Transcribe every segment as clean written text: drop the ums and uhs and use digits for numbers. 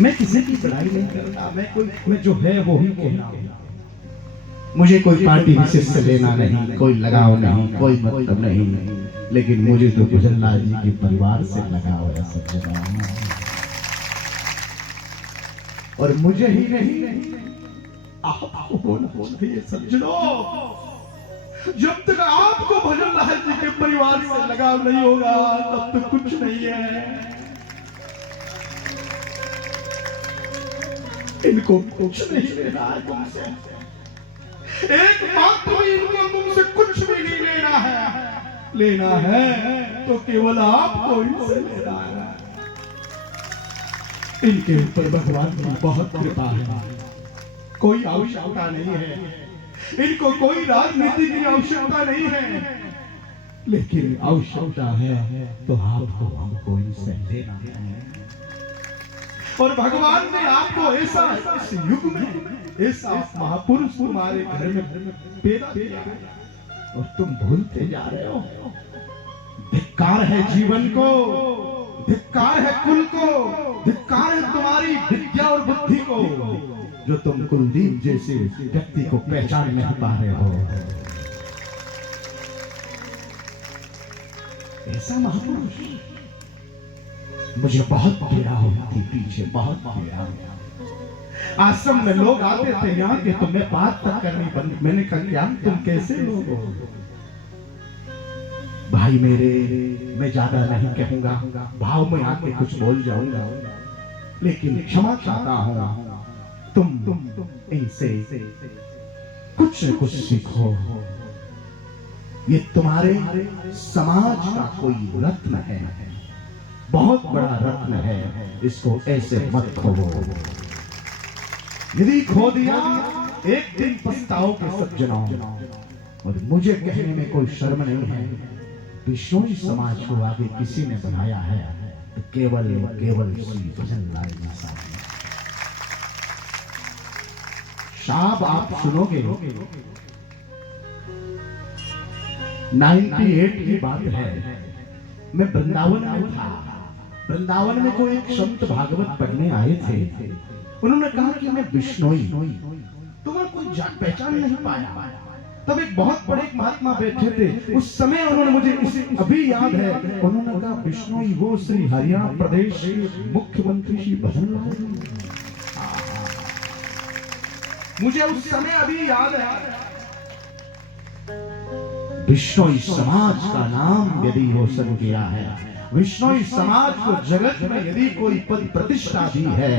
मैं किसी की बड़ाई नहीं करता, मैं जो है वो ही कहना हूं। मुझे कोई पार्टी विशेष से लेना नहीं, कोई लगाव नहीं, कोई मतलब नहीं, लेकिन मुझे तो भजनलाल जी के परिवार से लगाव है सज्जनों। और मुझे ही नहीं, आपको होना चाहिए सज्जनों। जब तक आपको भजनलाल जी के परिवार से लगाव नहीं होगा तब तक कुछ नहीं है। इनको कुछ नहीं लेना है तुमसे, एक बात भी इनको तुमसे कुछ भी नहीं लेना है। लेना है तो केवल आपको इनसे लेना है। इनके ऊपर भगवान की बहुत कृपा है, कोई आवश्यकता नहीं है, इनको कोई राजनीति की आवश्यकता नहीं है, लेकिन आवश्यकता है तो आपको हमको इनसे लेना है। और भगवान ने आपको ऐसा इस युग में ऐसा महापुरुष तुम्हारे घर में पैदा किया और तुम भूलते जा रहे हो। धिक्कार है जीवन को, धिक्कार है कुल को, धिक्कार है तुम्हारी विद्या और बुद्धि को, जो तुम कुलदीप जैसे व्यक्ति को पहचान नहीं पा रहे हो। ऐसा महापुरुष मुझे बहुत पीड़ा होती पीछे, बहुत पीड़ा। आश्रम में लोग आते थे यहाँ के, तो मैं बात तक करनी बंद। मैंने कहा क्या तुम कैसे लोग हो भाई मेरे, मैं ज्यादा नहीं कहूंगा, भाव में आके कुछ बोल जाऊंगा, लेकिन क्षमा चाहता हूं। तुम इनसे कुछ न कुछ सीखो। ये तुम्हारे समाज का कोई रत्न है, बहुत बड़ा रत्न है, इसको ऐसे मत खोओ। यदि खो दिया एक दिन पछताओगे सज्जनों। और मुझे कहने में कोई शर्म नहीं है, विष्णोई समाज को आगे किसी ने बनाया है तो केवल श्री भजनलाल जी साहब। शाब आप सुनोगे, 98 की बात है, मैं वृंदावन में था। वृंदावन में कोई एक संत भागवत पढ़ने आए थे। उन्होंने कहा कि मैं बिश्नोई, तो मैं कोई जान पहचान नहीं पाया। तब एक बहुत बड़े महात्मा बैठे थे, उस समय उन्होंने मुझे इसे अभी याद है, उन्होंने कहा बिश्नोई वो श्री हरियाणा प्रदेश के मुख्यमंत्री श्री भजनलाल। मुझे उस समय अभी याद है। बिश्नोई समाज का नाम यदि रोशन किया है, बिश्नोई समाज को जगत में यदि कोई पद प्रतिष्ठा दी है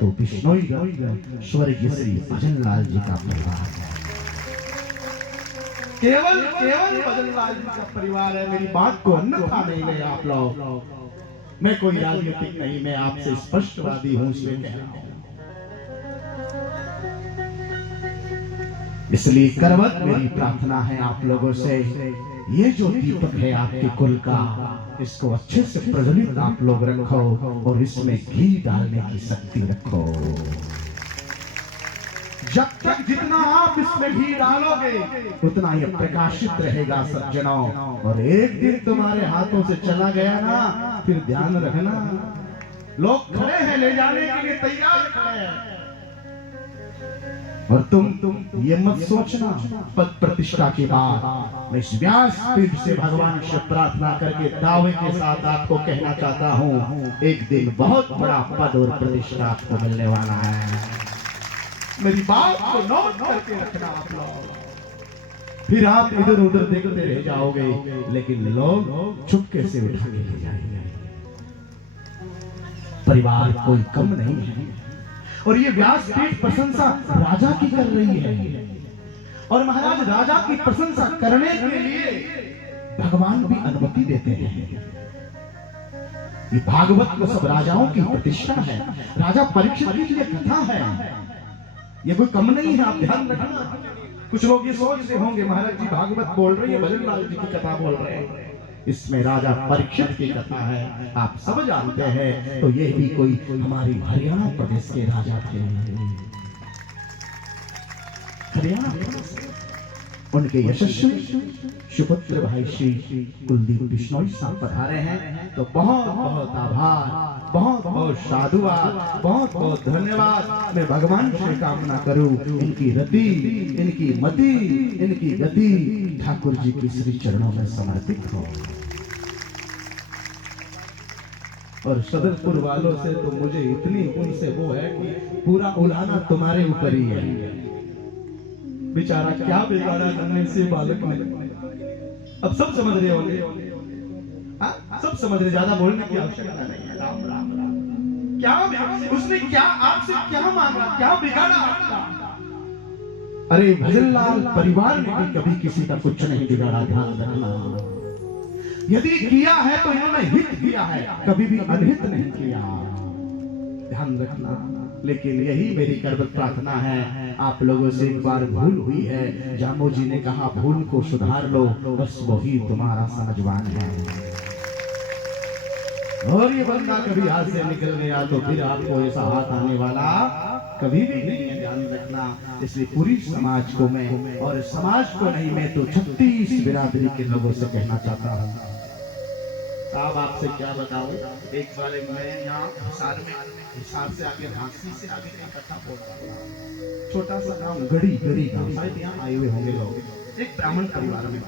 तो बिश्नोई स्वर्गीय श्री भजनलाल जी का परिवार है। केवल भजनलाल जी का परिवार है। मेरी बात को अन्यथा नहीं ले आप लोग। मैं कोई राजनीतिक नहीं, मैं आपसे स्पष्टवादी हूं, इसलिए कह रहा हूं। इसलिए करवत मेरी प्रार्थना है आप लोगों से, ये जो दीपक है आपके कुल का, इसको अच्छे से प्रज्वलित आप लोग रखो और इसमें घी डालने की शक्ति रखो। जब तक जितना आप इसमें घी डालोगे उतना ये प्रकाशित रहेगा सज्जनों। और एक दिन तुम्हारे हाथों से चला गया ना, फिर ध्यान रखना, लोग खड़े हैं ले जाने के लिए तैयार खड़े हैं, और तुम ये मत सोचना पद प्रतिष्ठा के बाद। मैं इस व्यासपीठ से भगवान से प्रार्थना करके दावे के साथ आपको कहना चाहता हूँ, एक दिन बहुत बड़ा पद और प्रतिष्ठा आपको मिलने वाला है। मेरी बात को नोट करके रखना आप लोग। फिर आप इधर उधर देखते रह जाओगे, लेकिन लोग चुपके से उठा के ले जाएंगे। परिवार कोई कम नहीं है, और ये व्यासपीठ प्रशंसा राजा की कर रही है। और महाराज राजा की प्रशंसा करने के लिए भगवान भी अनुमति देते हैं। ये भागवत में सब राजाओं की प्रतिष्ठा है। राजा परीक्षित की ये कथा है, ये कोई कम नहीं है, आप ध्यान रखना। कुछ लोग ये सोच रहे होंगे महाराज जी भागवत बोल रहे हैं, भजनलाल जी की कथा बोल रहे हैं। इसमें राजा परीक्षित की कथा है, आप सब जानते हैं। तो ये भी कोई हमारी हरियाणा प्रदेश के राजा थे। हरियाणा प्रदेश उनके यशस्वी सुपुत्र भाई श्री कुलदीप बिश्नोई साहब पधारे हैं, तो बहुत बहुत आभार, बहुत बहुत साधुवाद, बहुत बहुत धन्यवाद। मैं भगवान से कामना करूं इनकी रति, इनकी मति, इनकी गति ठाकुर जी की श्री चरणों में समर्पित हो। और सदरपुर वालों से तो मुझे इतनी उनसे वो है कि पूरा उलाना तुम्हारे ऊपर ही है। बेचारा क्या बिगाड़ा नन्हे से बालक ने, अब सब समझ रहे होंगे, सब समझ रहे, ज्यादा बोलने की आवश्यकता नहीं है। राम राम राम। क्या उसने क्या आपसे क्या मांगा, क्या बिगाड़ा आपका? अरे भजनलाल परिवार ने भी कभी किसी का कुछ नहीं बिगाड़ा, ध्यान रखना। यदि किया है तो इन्होंने हित किया है, कभी भी अनहित नहीं किया, ध्यान रखना। लेकिन यही मेरी करबत प्रार्थना है, आप लोगों से एक बार भूल हुई है, जामो जी ने कहा भूल को सुधार लो, बस वही तुम्हारा समझवान है। और ये बंदा कभी हाथ से निकल गया तो फिर आपको ऐसा हाथ आने वाला कभी भी नहीं है, ध्यान रखना। इसलिए पूरी समाज को मैं, और समाज को नहीं मैं तो 36 बिरादरी के लोगों से कहना चाहता हूँ। साहब आपसे क्या बताऊं, एक बार मैं यहाँ हिसार से आगे, झांसी से आगे एक कथा बोल रहा था, छोटा सा गाँव गड़ी गाँव, शायद यहाँ आए हुए होंगे लोग, एक ब्राह्मण परिवार में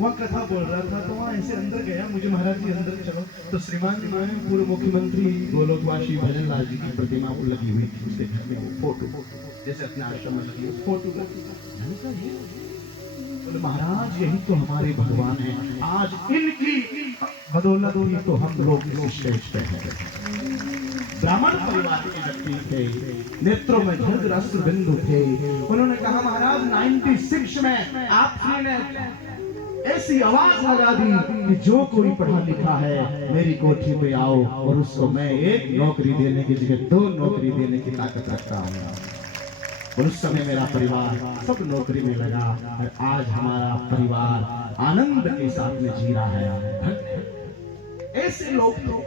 वहाँ कथा बोल रहा था। तो वहाँ ऐसे अंदर गया, मुझे महाराज जी अंदर चलो, तो श्रीमान जी में पूर्व मुख्यमंत्री गोलोकवासी भजनलाल जी की प्रतिमा वो लगी हुई थी, उसके घर में वो फोटो, जैसे अपने आश्रम में लगी फोटो लगी। बोले महाराज यही तो हमारे भगवान है, आज इनकी बदौलत ही तो हम लोग इस स्टेज पे हैं। ब्राह्मण परिवार के व्यक्ति थे, नेत्रों में झर्ग अश्रु बिंदु थे। उन्होंने कहा महाराज 96 में आपने ऐसी आवाज लगा दी कि जो कोई पढ़ा लिखा है मेरी कोठी पे आओ, और उसको मैं एक नौकरी देने की जगह 2 नौकरी देने की ताकत रखता हूँ। और उस समय मेरा परिवार सब नौकरी में लगा, और आज हमारा परिवार आनंद के साथ में जी रहा है। ऐसे लोग तो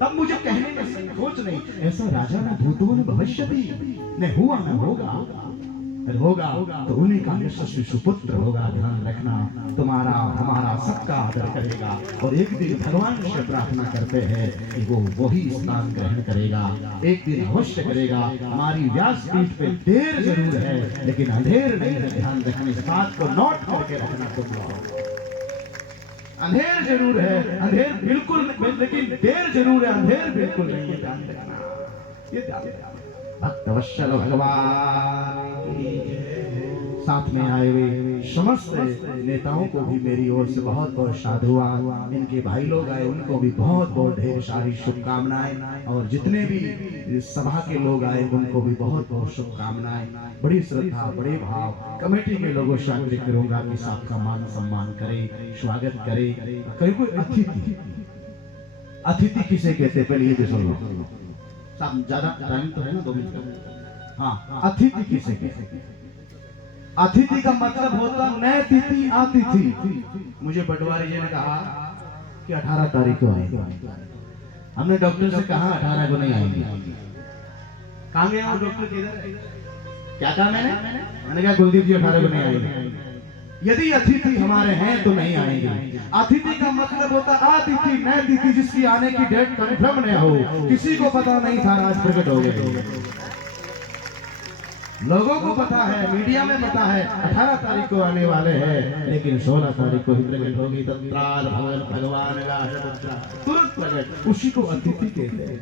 तब मुझे कहने में संकोच नहीं, ऐसा राजा न भूतो न भविष्यति, न हुआ न होगा तो उन्हीं का यशस्वी सुपुत्र होगा। ध्यान रखना, तुम्हारा हमारा सबका आदर करेगा, और एक दिन भगवान से प्रार्थना करते हैं कि वो वही स्थान ग्रहण करेगा, एक दिन अवश्य करेगा। हमारी व्यासपीठ पे देर जरूर है लेकिन अंधेर नहीं है, ध्यान रखना, इस बात को नोट करके रखना तुम लोग। अंधेर जरूर है, अंधेर बिल्कुल, लेकिन देर जरूर है, अंधेर बिल्कुल नहीं है, ध्यान रखना, ये ध्यान रखना। भक्तवत्सल भगवान साथ में आए हुए समस्त नेताओं को भी मेरी ओर से बहुत बहुत साधुवाद। इनके भाई लोग आए उनको भी बहुत बहुत ढेर सारी शुभकामनाएं, और जितने भी सभा के लोग आए उनको भी बहुत बहुत शुभकामनाएं। बड़ी श्रद्धा, बड़े भाव कमेटी के लोगों से आग्रह करूंगा कि सबका मान सम्मान करे, स्वागत करे। कोई अतिथि किसे कहते पहले ये भी सुन लो, ज्यादा टाइम तो है ना, 2 मिनट। हाँ, अतिथि किसे कहते? अतिथि का मतलब होता नए तिथि अतिथि। मुझे पटवारी जी ने कहा कि 18 तारीख को आएंगे, हमने डॉक्टर से कहा 18 को नहीं आएंगे। कहाँ गए वो डॉक्टर, किधर, क्या कहा मैंने कहा कुलदीप जी 18 को नहीं आएंगे। यदि अतिथि हमारे हैं तो नहीं आएंगे। अतिथि का मतलब होता अतिथि, नए तिथि जिसकी आने की डेट कंफर्म नहीं हो, किसी को पता नहीं था, आज प्रकट हो गए। लोगों को पता है, मीडिया में पता है 18 तारीख को आने वाले हैं, लेकिन 16 तारीख को ही प्रकट होगी। तो भगवान तुरंत प्रकट, उसी को अतिथि कहते हैं,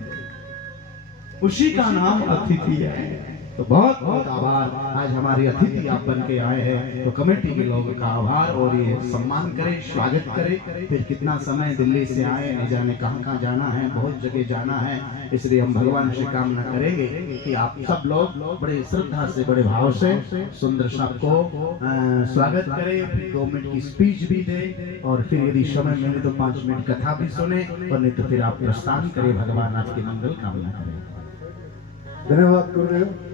उसी का नाम अतिथि है। तो बहुत बहुत आभार, आज हमारी अतिथि आप बन के आए हैं, तो कमेटी के लोगों का आभार, और ये सम्मान करें, स्वागत करें। फिर कितना समय दिल्ली से आए, नहीं जाने कहाँ कहाँ जाना है, बहुत जगह जाना है, इसलिए हम भगवान से कामना करेंगे कि आप सब लोग बड़े श्रद्धा से, बड़े भाव से सुंदर साहब को स्वागत करें, 2 मिनट की स्पीच भी दें, और फिर यदि समय मिले तो 5 मिनट कथा भी सुने, और नहीं तो फिर आप प्रस्थान करें, भगवान आपकी मंगल कामना करें। धन्यवाद कर रहे हो।